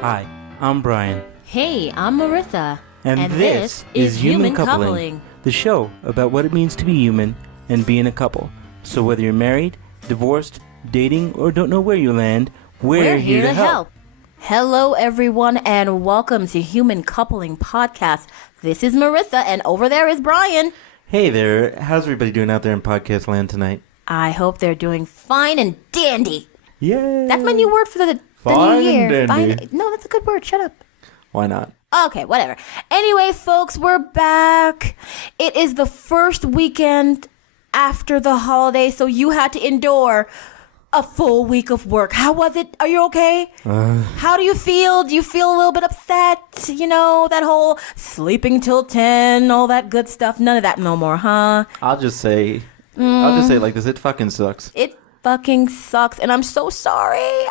Hi, I'm Brian. Hey, I'm Merisa. And this is Human Coupling, the show about what it means to be human and be in a couple. So whether you're married, divorced, dating, or don't know where you land, we're here to help. Hello, everyone, and welcome to Human Coupling Podcast. This is Merisa, and over there is Brian. Hey there, how's everybody doing out there in podcast land tonight? I hope they're doing fine and dandy. Yeah. That's my new word for the Fine new year. and dandy. No, that's a good word. Shut up. Why not? Okay, whatever. Anyway, folks, we're back. It is the first weekend after the holiday, so you had to endure a full week of work. How was it? Are you okay? How do you feel? Do you feel a little bit upset? You know, that whole sleeping till 10, all that good stuff. None of that no more, huh? I'll just say it like this. It fucking sucks. It fucking sucks, and I'm so sorry.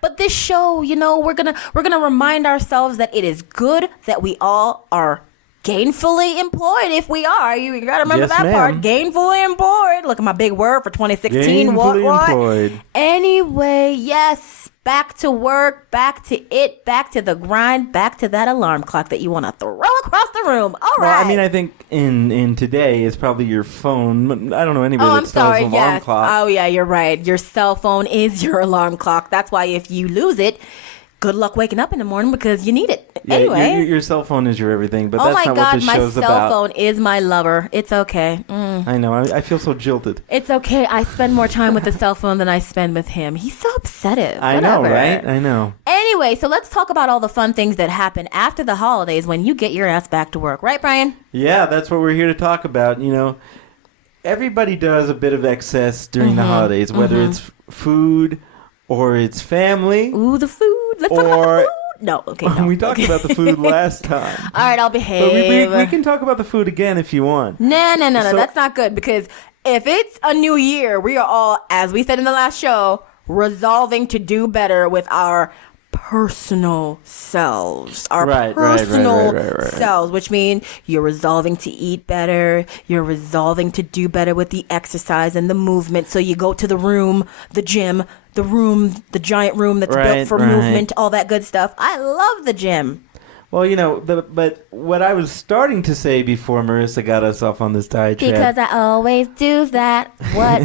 But this show, you know, we're gonna remind ourselves that it is good that we all are gainfully employed. If we are, you gotta remember Yes, that ma'am. part. Gainfully employed. Look at my big word for 2016. Gainfully What? employed. Anyway, yes, back to work, back to it, back to the grind, back to that alarm clock that you want to throw across the room. All right. Well, I mean, I think in today it's probably your phone. I don't know anybody that still has an alarm clock. Oh, yeah, you're right. Your cell phone is your alarm clock. That's why if you lose it, good luck waking up in the morning because you need it. Yeah, Anyway. your cell phone is your everything, but Oh that's my not what God, this my show's cell about. phone is my lover. It's okay. I know. I feel so jilted. It's okay. I spend more time with the cell phone than I spend with him. He's so obsessive. I know, Whatever. right? I know. Anyway, so let's talk about all the fun things that happen after the holidays when you get your ass back to work. Right, Brian? Yeah, that's what we're here to talk about. You know, everybody does a bit of excess during the holidays, whether it's food or it's family. Ooh, the food. Let's talk about the food. No, okay, no. We talked about the food last time. All right, I'll But behave. we can talk about the food again if you want. No. So- That's not good because if it's a new year, we are all, as we said in the last show, resolving to do better with our personal selves. Our Right. personal selves, which means you're resolving to eat better. You're resolving to do better with the exercise and the movement. So you go to the room, the gym, the giant room that's built for movement, all that good stuff. I love the gym. Well, you know, but what I was starting to say before Marissa got us off on this diatribe. Because I always do that. What?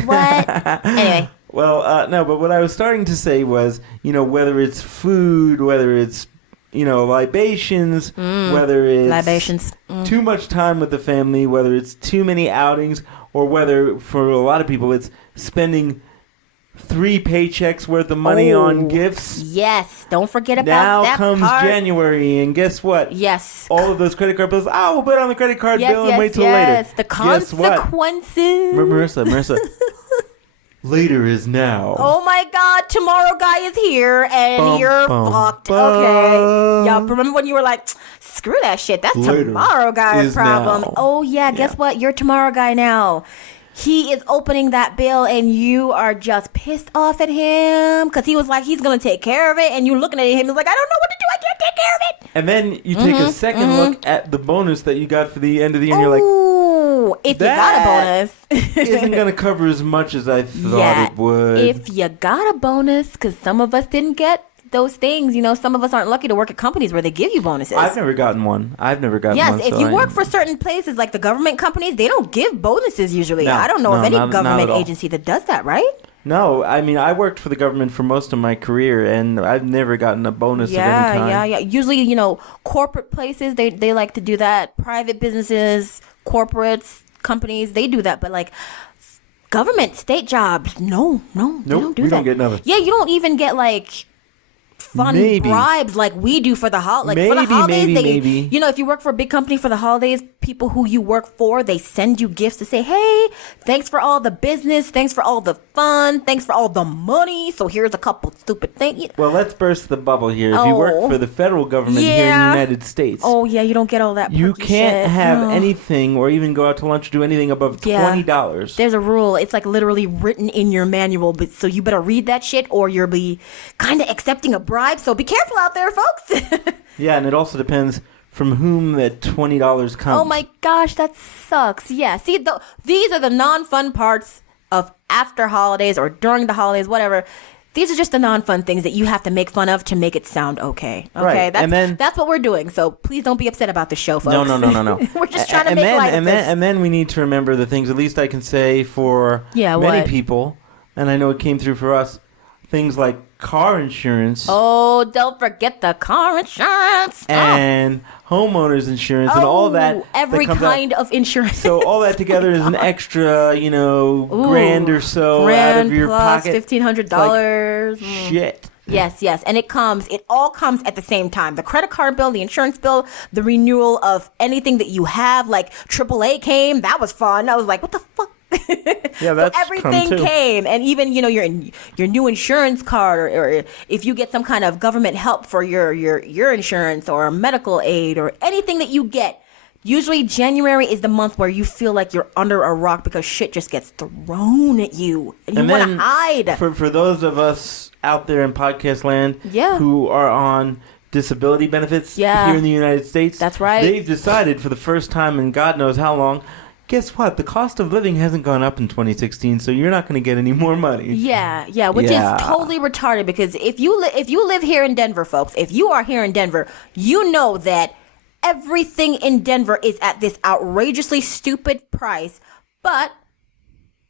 Anyway. Well, no, but what I was starting to say was, you know, whether it's food, whether it's, you know, libations, whether it's Libations. too much time with the family, whether it's too many outings, or whether for a lot of people it's spending 3 paychecks worth of money on gifts. Yes. Don't forget about Now that comes part. January, and guess what? Yes. All of those credit card bills, we'll put it on the credit card bill and wait till later. The Guess what? consequences. Marissa. Later is now. Oh my God, tomorrow guy is here and Bum, you're bum, fucked. bum. Okay. Y'all remember when you were like, screw that shit. That's Later tomorrow guy's is problem. now. Oh yeah, guess what? You're tomorrow guy now. He is opening that bill and you are just pissed off at him because he was like, he's going to take care of it. And you looking at him, he's like, I don't know what to do. I can't take care of it. And then you take a second look at the bonus that you got for the end of the year, and you're like, Ooh, if you got a bonus. isn't going to cover as much as I thought it would. If you got a bonus, because some of us didn't get those things. You know, some of us aren't lucky to work at companies where they give you bonuses. I've never gotten one. Yes, if you work for certain places like the government companies, they don't give bonuses usually. No, I don't know of any not government at all. agency that does that, right? No, I mean, I worked for the government for most of my career, and I've never gotten a bonus of any kind. Yeah. Usually, you know, corporate places, they like to do that. Private businesses, corporates, companies, they do that. But like government, state jobs, no, they don't do that. We don't get nothing. Yeah, you don't even get like fun bribes like we do for the holidays. For the holidays, maybe. You know, if you work for a big company for the holidays, people who you work for, they send you gifts to say, hey, thanks for all the business, thanks for all the fun, thanks for all the money. So here's a couple stupid things. Well, let's burst the bubble here. If you work for the federal government here in the United States, oh yeah, you don't get all that. you perky can't shit. have No. anything or even go out to lunch or do anything above $20. There's a rule. It's like literally written in your manual, but so you better read that shit or you'll be kind of accepting a bribe. So be careful out there, folks. Yeah, and it also depends from whom that $20 comes. Oh my gosh, that sucks. Yeah, see, these are the non-fun parts of after holidays or during the holidays, whatever. These are just the non-fun things that you have to make fun of to make it sound okay. Okay, right. That's what we're doing. So please don't be upset about the show, folks. No. We're just trying to make light of this. And then we need to remember the things, at least I can say for many people, and I know it came through for us, things like car insurance. Oh, don't forget the car insurance. And homeowners insurance and all that. Every kind of insurance. So all that together is an extra, grand or so out of your plus pocket. $1,500. Shit. Yes. And it all comes at the same time. The credit card bill, the insurance bill, the renewal of anything that you have, like AAA came. That was fun. I was like, what the fuck? Yeah, that's so everything came, and even your new insurance card, or if you get some kind of government help for your insurance or medical aid or anything that you get. Usually January is the month where you feel like you're under a rock because shit just gets thrown at you and you want to hide. For those of us out there in podcast land who are on disability benefits here in the United States, that's right. They've decided for the first time in God knows how long, guess what? The cost of living hasn't gone up in 2016, so you're not going to get any more money. Yeah, which is totally retarded because if you live here in Denver, folks, if you are here in Denver, you know that everything in Denver is at this outrageously stupid price, but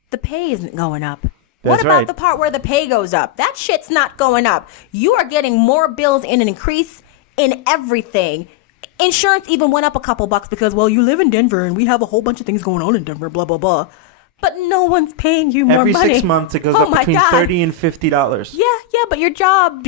the pay isn't going up. What about the part where the pay goes up? That shit's not going up. You are getting more bills and an increase in everything. Insurance even went up a couple bucks because, well, you live in Denver and we have a whole bunch of things going on in Denver, blah, blah, blah. But no one's paying you more money. Every 6 months, it goes up between $30 and $50. Yeah, but your job,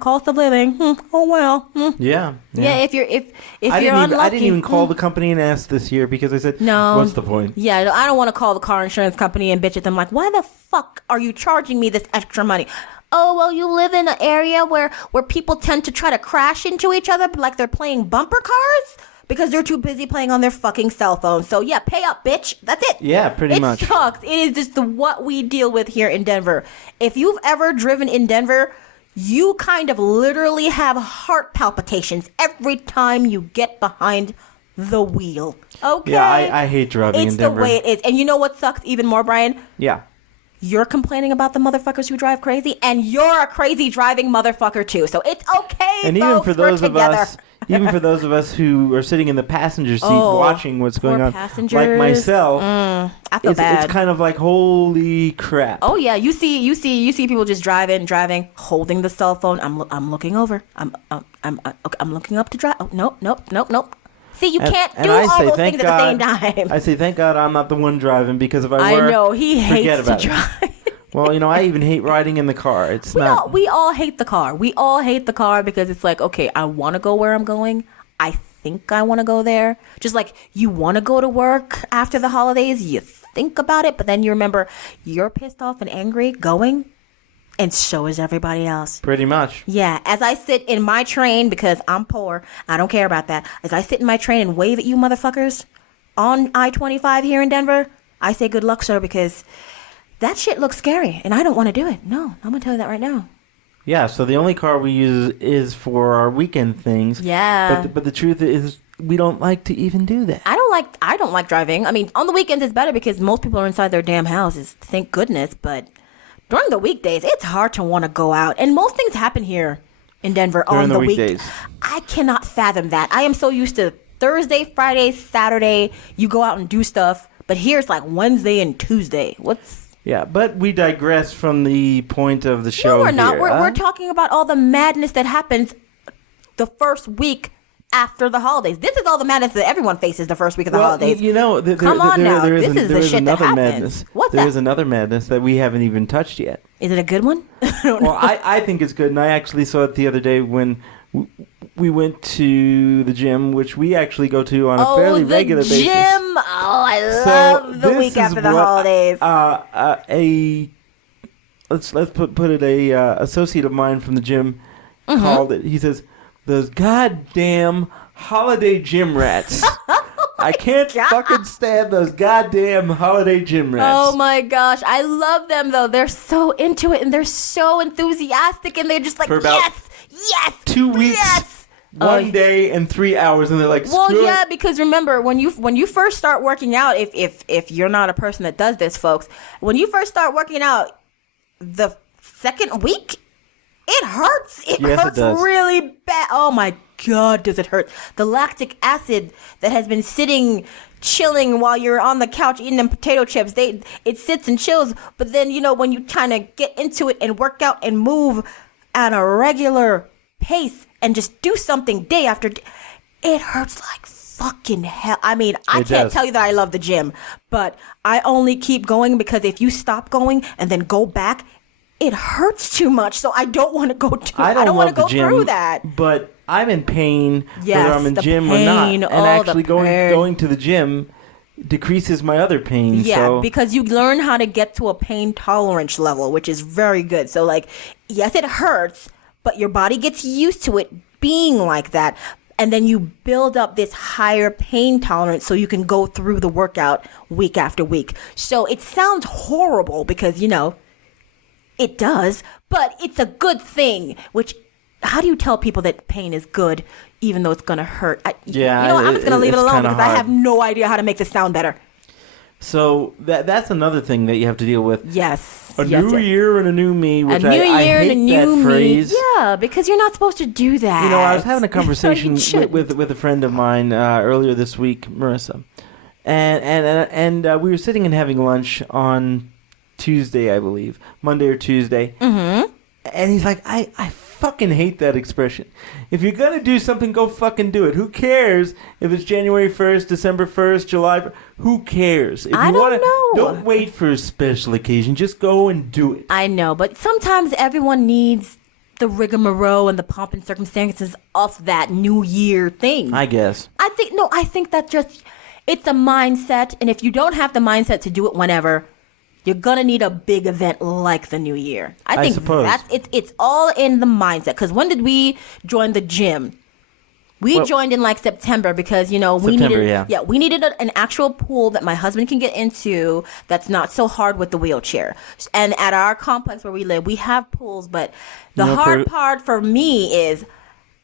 cost of living. Oh, well. Yeah. Yeah, if you're unlucky. I didn't even call the company and ask this year because I said, no. What's the point? Yeah, I don't want to call the car insurance company and bitch at them like, why the fuck are you charging me this extra money? Oh, well, you live in an area where people tend to try to crash into each other like they're playing bumper cars because they're too busy playing on their fucking cell phone. So, yeah, pay up, bitch. That's it. Yeah, pretty much. It sucks. It is just what we deal with here in Denver. If you've ever driven in Denver, you kind of literally have heart palpitations every time you get behind the wheel. Okay? Yeah, I hate driving in Denver. It's the way it is. And you know what sucks even more, Brian? Yeah. You're complaining about the motherfuckers who drive crazy, and you're a crazy driving motherfucker too. So it's okay, and folks, even for those we're of together. us, even for those of us who are sitting in the passenger seat watching what's going on, passengers. like myself, I feel bad. It's kind of like holy crap. Oh yeah, you see people just driving, holding the cell phone. I'm looking over. I'm looking up to drive. Oh, nope. See, you can't do all those things at the same time. I say, thank God I'm not the one driving because if I were, I know he hates to it. drive. Well, I even hate riding in the car. We all hate the car. We all hate the car because it's like, okay, I want to go where I'm going. I think I want to go there. Just like you want to go to work after the holidays, you think about it, but then you remember you're pissed off and angry going. And so is everybody else. Pretty much. Yeah. As I sit in my train, because I'm poor, I don't care about that. As I sit in my train and wave at you motherfuckers on I-25 here in Denver, I say good luck, sir, because that shit looks scary. And I don't want to do it. No, I'm going to tell you that right now. Yeah. So the only car we use is for our weekend things. Yeah. But the truth is we don't like to even do that. I don't like driving. I mean, on the weekends it's better because most people are inside their damn houses. Thank goodness. But during the weekdays, it's hard to want to go out. And most things happen here in Denver on the weekdays. I cannot fathom that. I am so used to Thursday, Friday, Saturday, you go out and do stuff. But here it's like Wednesday and Tuesday. Yeah, but we digress from the point of the show. No, we're not. Here, we're talking about all the madness that happens the first week after the holidays. This is all the madness that everyone faces the first week of the holidays. Come on now. This is the shit that happens. Madness. What's that? There is another madness that we haven't even touched yet. Is it a good one? I don't know. Well, I think it's good, and I actually saw it the other day when we went to the gym, which we actually go to on a fairly regular basis. Gym! Oh, I love the week after the holidays. Let's put it a associate of mine from the gym called it. He says, "Those goddamn holiday gym rats." I can't fucking stand those goddamn holiday gym rats. Oh my gosh, I love them though. They're so into it and they're so enthusiastic and they're just like, yes, 2 weeks. Yes. 1 day and 3 hours, and they're like, well, yeah, because remember when you first start working out, if you're not a person that does this, folks, when you first start working out, the second week, it hurts. It Yes, hurts it does. really bad. Oh my God, does it hurt? The lactic acid that has been sitting, chilling while you're on the couch eating them potato chips, it sits and chills. But then, when you kind of get into it and work out and move at a regular pace and just do something day after day, it hurts like fucking hell. I mean, I can't tell you that I love the gym, but I only keep going because if you stop going and then go back, it hurts too much. So I don't want to go I don't want to go through that. But I'm in pain Yes, whether I'm in the gym pain, or not. And actually the pain. going to the gym decreases my other pain. Yeah, so. because you learn how to get to a pain tolerance level, which is very good. So like, yes, it hurts, but your body gets used to it being like that. And then you build up this higher pain tolerance so you can go through the workout week after week. So it sounds horrible because, it does, but it's a good thing, which how do you tell people that pain is good even though it's going to hurt? I'm just going to leave it alone because I have no idea how to make this sound better. So that's another thing that you have to deal with. Yes. A new year and a new me, which a new year I hate and a new that phrase. me. Yeah, because you're not supposed to do that. I was having a conversation You with a friend of mine earlier this week, Merisa, and we were sitting and having lunch on Tuesday, I believe, Monday or Tuesday. Mm-hmm. And he's like, I fucking hate that expression. If you're going to do something, go fucking do it. Who cares if it's January 1st, December 1st, July 1st? Who cares? If I don't know. Don't wait for a special occasion. Just go and do it. I know, but sometimes everyone needs the rigmarole and the pomp and circumstances of that New Year thing. I guess. I think that it's a mindset. And if you don't have the mindset to do it whenever, you're going to need a big event like the New Year. I think suppose. It's all in the mindset. Because when did we join the gym? We joined in like September because, we needed an actual pool that my husband can get into that's not so hard with the wheelchair. And at our complex where we live, we have pools. But the hard part for me is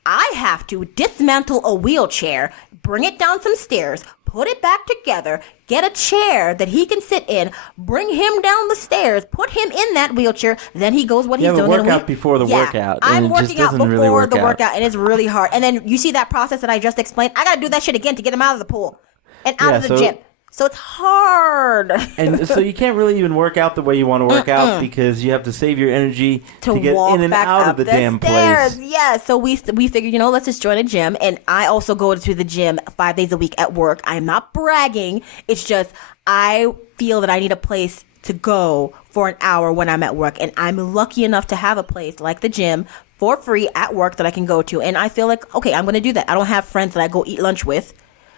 I have to dismantle a wheelchair, bring it down some stairs, put it back together, get a chair that he can sit in, bring him down the stairs, put him in that wheelchair, then he goes what he's doing. You have a workout before the workout. I'm working out before the workout, and it's really hard. And then you see that process that I just explained? I got to do that shit again to get him out of the pool and out of the gym. So it's hard. And so you can't really even work out the way you want to work out because you have to save your energy to get in and out of the damn place. Yeah, so we figured, let's just join a gym. And I also go to the gym 5 days a week at work. I'm not bragging. It's just I feel that I need a place to go for an hour when I'm at work. And I'm lucky enough to have a place like the gym for free at work that I can go to. And I feel like, okay, I'm going to do that. I don't have friends that I go eat lunch with.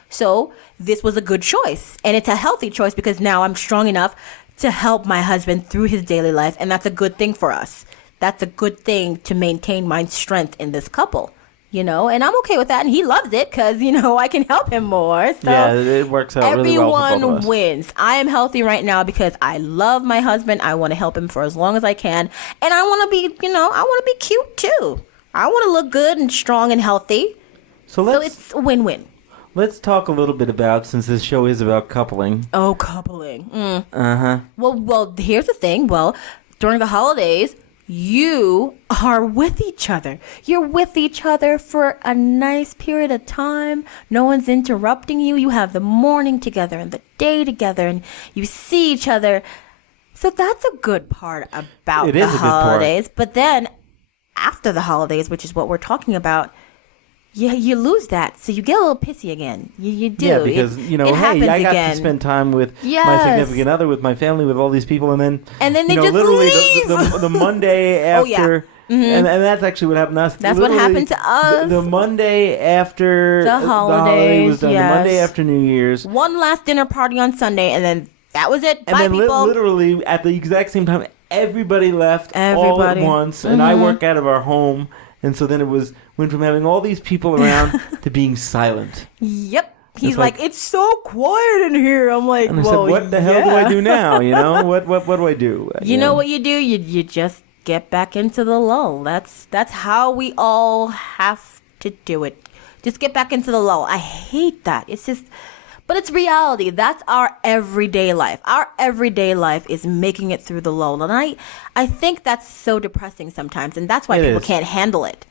So this was a good choice. And it's a healthy choice because now I'm strong enough to help my husband through his daily life. And that's a good thing for us. That's a good thing to maintain my strength in this couple, and I'm okay with that. And he loves it because, I can help him more. So yeah, it works out really well for both of us. Everyone wins. I am healthy right now because I love my husband. I want to help him for as long as I can. And I want to be, I want to be cute too. I want to look good and strong and healthy. So it's a win-win. Let's talk a little bit about, since this show is about coupling. Oh, coupling. Uh-huh. Well, here's the thing. Well, during the holidays, you are with each other. You're with each other for a nice period of time. No one's interrupting you. You have the morning together and the day together, and you see each other. So that's a good part about the holidays. But then after the holidays, which is what we're talking about, you lose that. So you get a little pissy again. You do. Yeah, because, hey, I got to spend time with my significant other, with my family, with all these people. And then they just literally leave. The Monday after. Oh, yeah. Mm-hmm. And that's actually what happened to us. That's what happened to us. The Monday after the holiday was done. Yes. The Monday after New Year's. One last dinner party on Sunday, and then that was it. And Bye, then people. Literally at the exact same time, everybody left all at once. Mm-hmm. And I work out of our home. And so then went from having all these people around to being silent. Yep. He's like, it's so quiet in here. I'm like, and I said, what the hell do I do now? What do I do? You know what you do? You just get back into the lull. That's how we all have to do it. Just get back into the lull. I hate that. It's just, But it's reality. That's our everyday life. Our everyday life is making it through the lull. And I think that's so depressing sometimes. And that's why people can't handle it.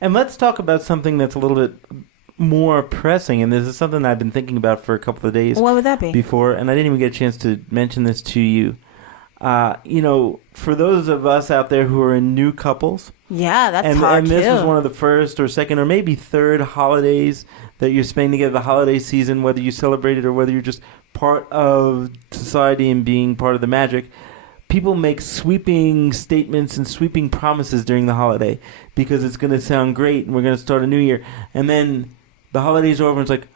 And let's talk about something that's a little bit more pressing. And this is something I've been thinking about for a couple of days. What would that be? Before. And I didn't even get a chance to mention this to you. For those of us out there who are in new couples. Yeah, that's hard and too. this was one of the first or second or maybe third holidays that you're spending together, the holiday season, whether you celebrate it or whether you're just part of society and being part of the magic. People make sweeping statements and sweeping promises during the holiday because it's going to sound great and we're going to start a new year. And then the holiday's over and it's like,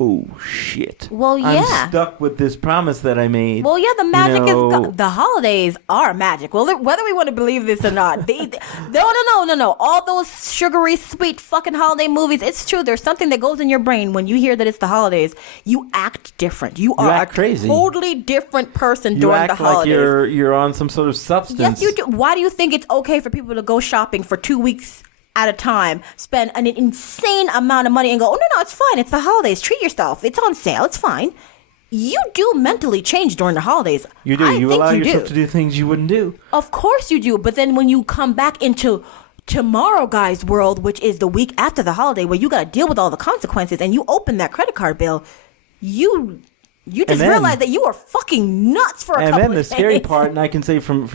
oh, shit. Well, yeah. I'm stuck with this promise that I made. Well, yeah, the magic is... The holidays are magic. Well, whether we want to believe this or not. No. All those sugary, sweet fucking holiday movies, it's true. There's something that goes in your brain when you hear that it's the holidays. You act different. You are crazy. Totally different person during the holidays. You act like you're on some sort of substance. Yes, you do. Why do you think it's okay for people to go shopping for 2 weeks at a time, spend an insane amount of money and go, oh, no, it's fine. It's the holidays. Treat yourself. It's on sale. It's fine. You do mentally change during the holidays. You do. You allow yourself to do things you wouldn't do. Of course you do. But then when you come back into tomorrow guy's world, which is the week after the holiday, where you got to deal with all the consequences and you open that credit card bill, you just realize that you are fucking nuts for a couple of days. And then the scary part, and I can say from a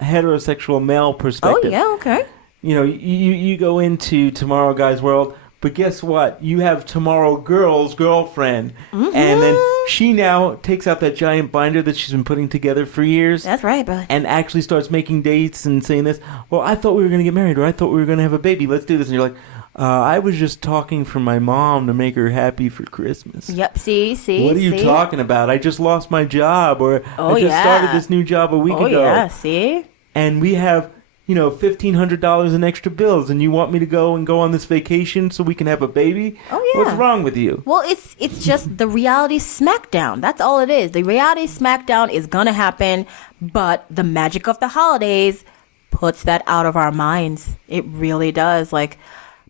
heterosexual male perspective. Oh, yeah, okay. You go into tomorrow guy's world, but guess what? You have tomorrow girl's girlfriend. Mm-hmm. And then she now takes out that giant binder that she's been putting together for years. That's right, bud. And actually starts making dates and saying this. Well, I thought we were going to get married, or I thought we were going to have a baby. Let's do this. And you're like, I was just talking for my mom to make her happy for Christmas. Yep, see? What are you talking about? I just lost my job, or I just started this new job a week ago. Oh, yeah, see? And we have... $1,500 in extra bills, and you want me to go on this vacation so we can have a baby? Oh, yeah. What's wrong with you? Well, it's just the reality smackdown. That's all it is. The reality smackdown is going to happen, but the magic of the holidays puts that out of our minds. It really does.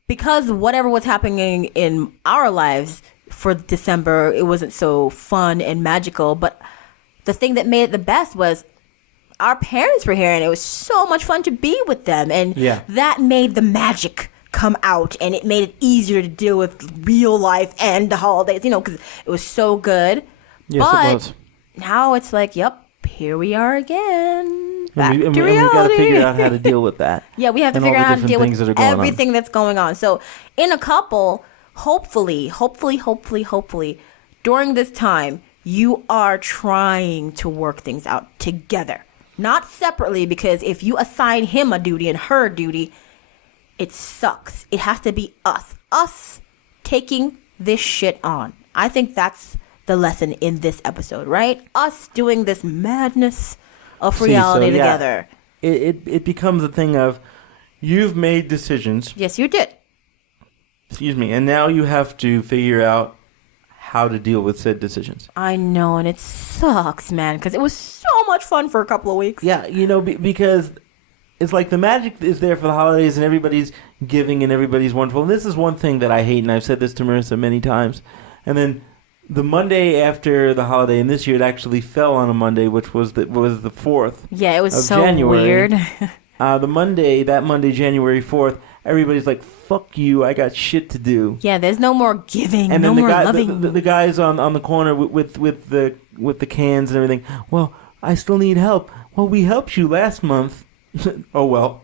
Because whatever was happening in our lives for December, it wasn't so fun and magical, but the thing that made it the best was our parents were here, and it was so much fun to be with them. And that made the magic come out, and it made it easier to deal with real life and the holidays, because it was so good. Yes, but it was. Now it's like, yep, here we are again. Back to reality. And we got to figure out how to deal with that. Yeah, we have to figure out how to deal with everything that's going on. So in a couple, hopefully, during this time, you are trying to work things out together. Not separately, because if you assign him a duty and her a duty, it sucks. It has to be us. Us taking this shit on. I think that's the lesson in this episode, right? Us doing this madness of reality together. It becomes a thing of, you've made decisions. Yes, you did. Excuse me. And now you have to figure out how to deal with said decisions. I know, and it sucks, man, because it was so much fun for a couple of weeks. Yeah, because it's like the magic is there for the holidays, and everybody's giving and everybody's wonderful. And this is one thing that I hate, and I've said this to Marissa many times. And then the Monday after the holiday, and this year it actually fell on a Monday, which was the 4th. Yeah, it was so January. Weird. That Monday, January 4th, everybody's like, fuck you, I got shit to do. Yeah, there's no more giving, and no then more loving. The guys on the corner with the cans and everything, well, I still need help. Well, we helped you last month. Oh, well,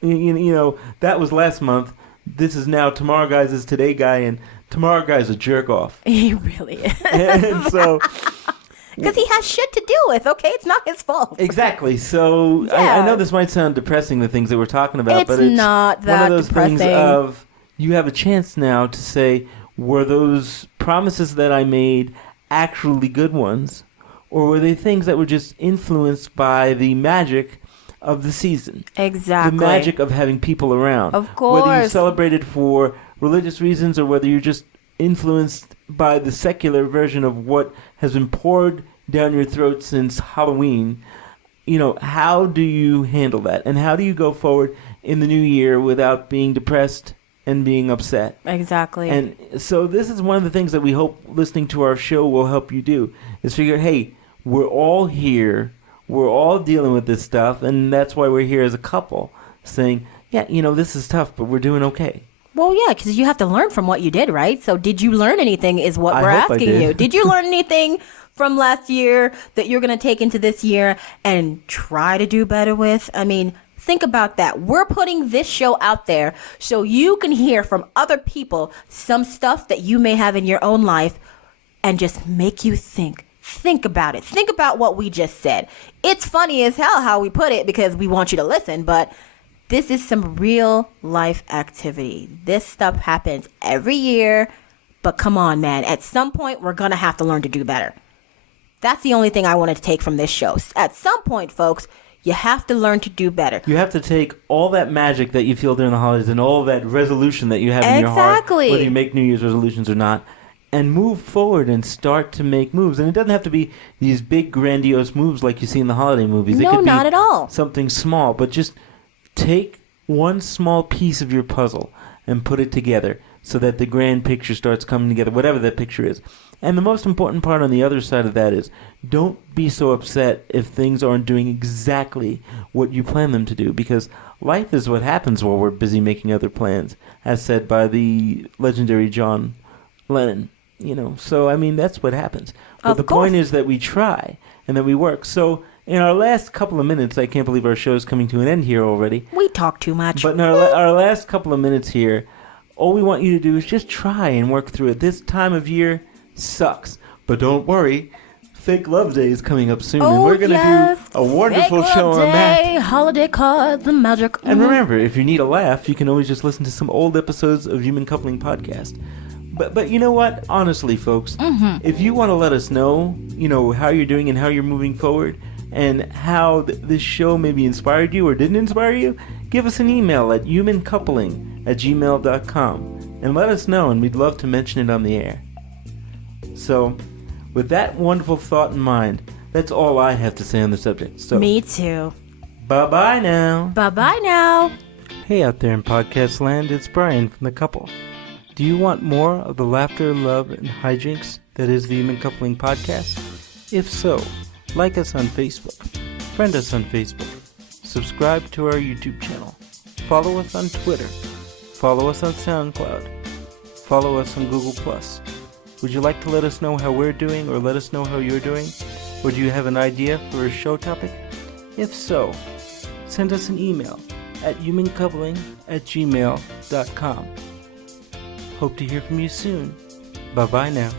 that was last month. This is now Tomorrow Guys is Today Guy, and Tomorrow Guy's a jerk off. He really is. And so... Because he has shit to deal with, okay? It's not his fault. Exactly. So I know this might sound depressing, the things that we're talking about, but it's not that one of those depressing. things of, you have a chance now to say, were those promises that I made actually good ones? Or were they things that were just influenced by the magic of the season? Exactly. The magic of having people around. Of course. Whether you celebrated for religious reasons or whether you're just influenced by the secular version of what has been poured down your throat since Halloween, how do you handle that? And how do you go forward in the new year without being depressed and being upset. Exactly. And so this is one of the things that we hope listening to our show will help you do, is figure, hey, we're all here. We're all dealing with this stuff, and that's why we're here as a couple, saying, yeah, this is tough, but we're doing okay. Well, yeah, because you have to learn from what you did, right? So did you learn anything is what we're asking you. Did you learn anything from last year that you're going to take into this year and try to do better with? I mean, think about that. We're putting this show out there so you can hear from other people some stuff that you may have in your own life and just make you think. Think about it. Think about what we just said. It's funny as hell how we put it because we want you to listen, but this is some real life activity. This stuff happens every year, but come on, man. At some point, we're going to have to learn to do better. That's the only thing I wanted to take from this show. At some point, folks, you have to learn to do better. You have to take all that magic that you feel during the holidays and all that resolution that you have in your heart, whether you make New Year's resolutions or not, and move forward and start to make moves. And it doesn't have to be these big, grandiose moves like you see in the holiday movies. No, it could not be at all. Something small, but just take one small piece of your puzzle and put it together so that the grand picture starts coming together, whatever that picture is. And the most important part on the other side of that is don't be so upset if things aren't doing exactly what you plan them to do, because life is what happens while we're busy making other plans, as said by the legendary John Lennon. So I mean, that's what happens. But the point is that we try and that we work. So in our last couple of minutes, I can't believe our show is coming to an end here already. We talk too much. But in our last couple of minutes here, all we want you to do is just try and work through it. This time of year sucks. But don't worry. Fake Love Day is coming up soon. And we're going to do a wonderful show on that. Holiday cards and magic. And remember, if you need a laugh, you can always just listen to some old episodes of Human Coupling Podcast. But you know what? Honestly, folks, if you want to let us know, how you're doing and how you're moving forward, and how this show maybe inspired you or didn't inspire you, give us an email at humancoupling@gmail.com and let us know, and we'd love to mention it on the air. So, with that wonderful thought in mind, that's all I have to say on the subject. So, me too. Bye-bye now. Bye-bye now. Hey out there in podcast land, it's Brian from The Couple. Do you want more of the laughter, love, and hijinks that is the Human Coupling Podcast? If so, like us on Facebook, friend us on Facebook, subscribe to our YouTube channel, follow us on Twitter, follow us on SoundCloud, follow us on Google+. Would you like to let us know how we're doing, or let us know how you're doing? Or do you have an idea for a show topic? If so, send us an email at humancoupling@gmail.com. Hope to hear from you soon. Bye-bye now.